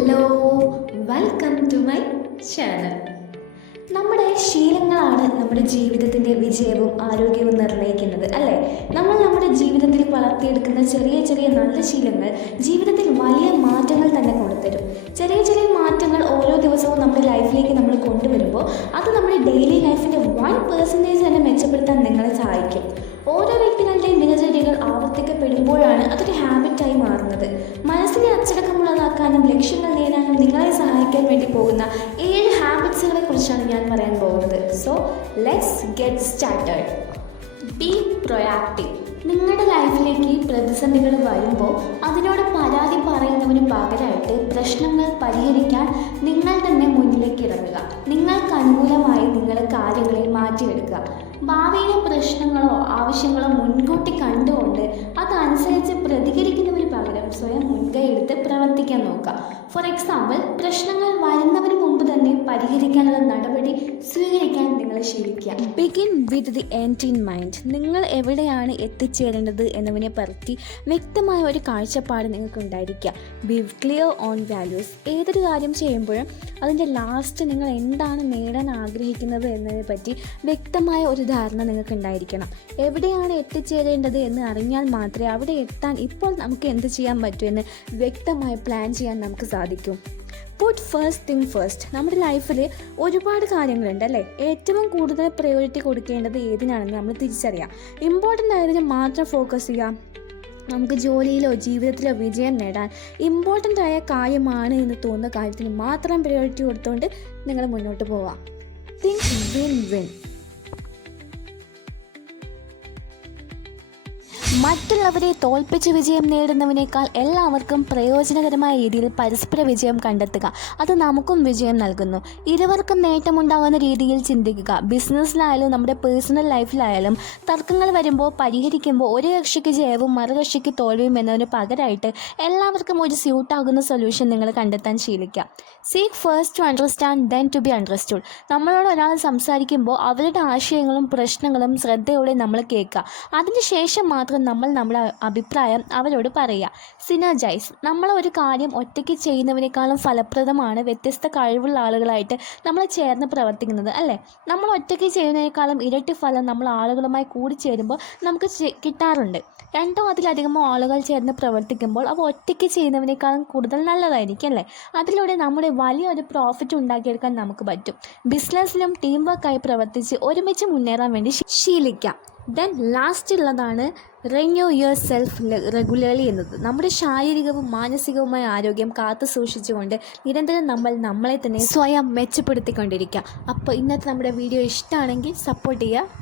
Hello, welcome to my channel. നമ്മുടെ ശീലങ്ങളാണ് നമ്മുടെ ജീവിതത്തിൻ്റെ വിജയവും ആരോഗ്യവും നിർണ്ണയിക്കുന്നത്, അല്ലേ? നമ്മൾ നമ്മുടെ ജീവിതത്തിൽ വളർത്തിയെടുക്കുന്ന ചെറിയ ചെറിയ നല്ല ശീലങ്ങൾ ജീവിതത്തിൽ വലിയ മാറ്റങ്ങൾ തന്നെ കൊണ്ടുതരും. ചെറിയ ചെറിയ മാറ്റങ്ങൾ ഓരോ ദിവസവും നമ്മുടെ ലൈഫിലേക്ക് നമ്മൾ കൊണ്ടുവരുമ്പോൾ അത് നമ്മുടെ ഡെയിലി ലൈഫിൻ്റെ 1% തന്നെ മെച്ചപ്പെടുത്താൻ നിങ്ങളെ സഹായിക്കും. ഓരോ വ്യക്തികളുടെയും ദിനചര്യകൾ ആവർത്തിക്കപ്പെടുമ്പോഴാണ് അതൊരു ഹാബിറ്റായി മാറുന്നത്. മനസ്സിനെ അച്ചടക്കമുള്ളതാക്കാനും ലക്ഷ്യങ്ങൾ നേടാനും നിങ്ങളെ സഹായിക്കാൻ വേണ്ടി പോകുന്ന 7 ഹാബിറ്റ്സുകളെ കുറിച്ചാണ് ഞാൻ പറയാൻ പോകുന്നത്. So let's get started. B proactive. നിങ്ങളുടെ ലൈഫിലേക്ക് പ്രതിസന്ധികൾ വരുമ്പോൾ അതിനോട് പരാതി പറയുന്നതിന് പകരമായിട്ട് പ്രശ്നങ്ങൾ പരിഹരിക്കാൻ നിങ്ങൾ തന്നെ മുന്നിലേക്ക് ഇറങ്ങുക. നിങ്ങൾക്ക് അനുകൂലമായി നിങ്ങൾ കാര്യങ്ങളെ മാറ്റിയെടുക്കുക. ഭാവിയിലെ പ്രശ്നങ്ങളോ ആവശ്യങ്ങളോ മുൻകൂട്ടി കണ്ടുകൊണ്ട് അതനുസരിച്ച് പ്രതികരിക്കുന്നതിന് പകരം സ്വയം മുൻകൈ എടുത്ത് പ്രവർത്തിക്കാൻ നോക്കുക. ഫോർ എക്സാമ്പിൾ, പ്രശ്നങ്ങൾ വരുന്നതിന് മുമ്പ് തന്നെ പരിഹരിക്കാനുള്ള നടപടി സ്വീകരിക്കാൻ നിങ്ങൾ ശീലിക്കുക. Begin with the end in mind. നിങ്ങൾ എവിടെയാണ് എത്തിച്ചേരേണ്ടത് എന്നതിനെ പറ്റി വ്യക്തമായ ഒരു കാഴ്ചപ്പാട് നിങ്ങൾക്ക് ഉണ്ടായിരിക്കുക. B clear on values. ഏതൊരു കാര്യം ചെയ്യുമ്പോഴും അതിൻ്റെ ലാസ്റ്റ് നിങ്ങൾ എന്താണ് നേടാൻ ആഗ്രഹിക്കുന്നത് എന്നതിനെ പറ്റി വ്യക്തമായ ഒരു ധാരണ നിങ്ങൾക്ക് ഉണ്ടായിരിക്കണം. എവിടെയാണ് എത്തിച്ചേരേണ്ടത് എന്ന് അറിഞ്ഞാൽ മാത്രമേ അവിടെ എത്താൻ ഇപ്പോൾ നമുക്ക് എന്ത് ചെയ്യാൻ പറ്റൂ എന്ന് വ്യക്തമായി പ്ലാൻ ചെയ്യാൻ നമുക്ക് സാധിക്കും. Put first thing first. നമ്മുടെ ലൈഫിൽ ഒരുപാട് കാര്യങ്ങളുണ്ട്, അല്ലേ? ഏറ്റവും കൂടുതൽ പ്രയോറിറ്റി കൊടുക്കേണ്ടത് ഏതിനാണെന്ന് നമ്മൾ തിരിച്ചറിയാം. ഇമ്പോർട്ടൻ്റ് ആയതിന് മാത്രം ഫോക്കസ് ചെയ്യാം. നമുക്ക് ജോലിയിലോ ജീവിതത്തിലോ വിജയം നേടാൻ ഇമ്പോർട്ടൻ്റ് ആയ കാര്യമാണ് എന്ന് തോന്നുന്ന കാര്യത്തിന് മാത്രം പ്രയോറിറ്റി കൊടുത്തുകൊണ്ട് നിങ്ങൾ മുന്നോട്ട് പോവാം. Think win win. മറ്റുള്ളവരെ തോൽപ്പിച്ച് വിജയം നേടുന്നതിനേക്കാൾ എല്ലാവർക്കും പ്രയോജനകരമായ രീതിയിൽ പരസ്പര വിജയം കണ്ടെത്തുക. അത് നമുക്കും വിജയം നൽകുന്നു. ഇരുവർക്കും നേട്ടമുണ്ടാകുന്ന രീതിയിൽ ചിന്തിക്കുക. ബിസിനസ്സിലായാലും നമ്മുടെ പേഴ്സണൽ ലൈഫിലായാലും തർക്കങ്ങൾ വരുമ്പോൾ പരിഹരിക്കുമ്പോൾ ഒരു കക്ഷിക്ക് ജയവും മറുകക്ഷിക്ക് തോൽവിയും എന്നതിന് പകരമായിട്ട് എല്ലാവർക്കും ഒരു സ്യൂട്ടാകുന്ന സൊല്യൂഷൻ നിങ്ങൾ കണ്ടെത്താൻ ശീലിക്കുക. Seek first to understand then to be understood. നമ്മളോട് ഒരാൾ സംസാരിക്കുമ്പോൾ അവരുടെ ആശയങ്ങളും പ്രശ്നങ്ങളും ശ്രദ്ധയോടെ നമ്മൾ കേൾക്കുക. അതിനുശേഷം മാത്രം നമ്മൾ നമ്മുടെ അഭിപ്രായം അവരോട് പറയുക. സിനർജൈസ്. നമ്മൾ ഒരു കാര്യം ഒറ്റയ്ക്ക് ചെയ്യുന്നതിനേക്കാളും ഫലപ്രദമാണ് വ്യത്യസ്ത കഴിവുള്ള ആളുകളായിട്ട് നമ്മൾ ചേർന്ന് പ്രവർത്തിക്കുന്നത്, അല്ലേ? നമ്മൾ ഒറ്റയ്ക്ക് ചെയ്യുന്നതിനേക്കാളും ഇരട്ടി ഫലം നമ്മൾ ആളുകളുമായി കൂടി ചേരുമ്പോൾ നമുക്ക് കിട്ടാറുണ്ട്. 2 അതിലധികമോ ആളുകൾ ചേർന്ന് പ്രവർത്തിക്കുമ്പോൾ അവ ഒറ്റയ്ക്ക് ചെയ്യുന്നതിനേക്കാളും കൂടുതൽ നല്ലതായിരിക്കും, അല്ലേ? അതിലൂടെ നമ്മുടെ വലിയൊരു പ്രോഫിറ്റ് ഉണ്ടാക്കിയെടുക്കാൻ നമുക്ക് പറ്റും. ബിസിനസ്സിലും ടീം വർക്കായി പ്രവർത്തിച്ച് ഒരുമിച്ച് മുന്നേറാൻ വേണ്ടി ശീലിക്കാം. ദെൻ ലാസ്റ്റ് ഉള്ളതാണ് റിന്യൂ യുവർ സെൽഫ് റെഗുലർലി എന്നത്. നമ്മുടെ ശാരീരികവും മാനസികവുമായ ആരോഗ്യം കാത്തു സൂക്ഷിച്ചുകൊണ്ട് നിരന്തരം നമ്മൾ നമ്മളെ തന്നെ സ്വയം മെച്ചപ്പെടുത്തിക്കൊണ്ടിരിക്കുക. അപ്പോൾ ഇന്നത്തെ നമ്മുടെ വീഡിയോ ഇഷ്ടമാണെങ്കിൽ സപ്പോർട്ട് ചെയ്യുക.